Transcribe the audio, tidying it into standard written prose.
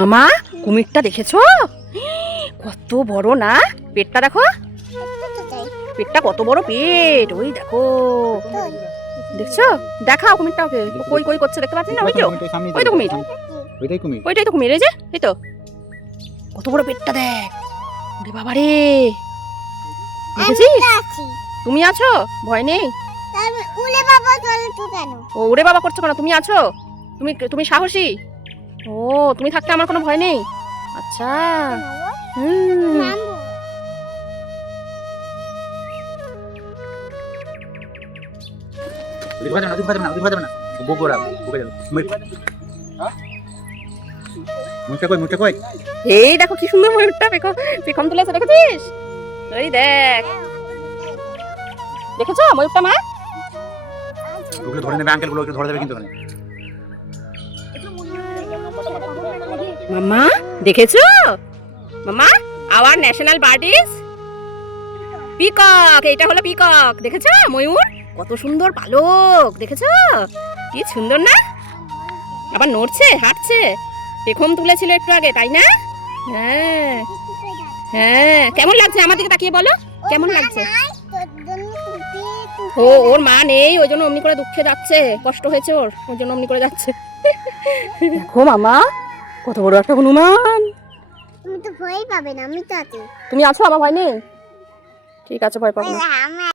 মামা, কুমিরটা দেখেছো? কত বড় না, পেটটা দেখো, পেটটা কত বড় পেট। ওই দেখো, দেখছো? দেখাও কুমিরটা ওকে। কই কই করছে, দেখতে পাচ্ছি না? ওই তো, ওই তো কুমির, ওইটাই কুমির, ওইটাই তো কুমির। এই যে, এই তো, কত বড় পেটটা দেখ। ওরে বাবা রে, দেখেছিস? তুমি আছো, ভয় নেই। ও ওরে বাবা করছো কেন? তুমি আছো, তুমি তুমি সাহসী। ও, তুমি থাকতে আমার কোনো ভয় নেই। আচ্ছা। হুম। এই দেখো কি সুন্দর ময়ূরটা পেখম তুলেছে, দেখেছিস? ওই দেখ, দেখেছো ময়ূরটা মা? ওগুলো ধরে নেবে, আঙ্কেল গুলো ওকে ধরে দেবে কিন্তু। মাম্মা, দেখেছো mumma? Our national bird is peacock. এটা হলো পিকক, দেখেছো? ময়ূর কত সুন্দর পালক, দেখেছো? কি সুন্দর না? আবার নড়ছে, হাঁটছে, পেখম তুলেছিল একটু আগে, তাই না? হ্যাঁ হ্যাঁ। কেমন লাগছে? আমার দিকে তাকিয়ে বলো, কেমন লাগছে? ও, ওর মা নেই, ওই জন্য অমনি করে দুঃখে যাচ্ছে, কষ্ট হয়েছে ওর, ওই জন্য অমনি করে যাচ্ছে। দেখো মামা, কত বড় একটা হনুমান। তুমি তো ভয় পাবে না, আমি তো আছি। তুমি আছো, আমার ভয় নেই। ঠিক আছে, ভয় পাবো না।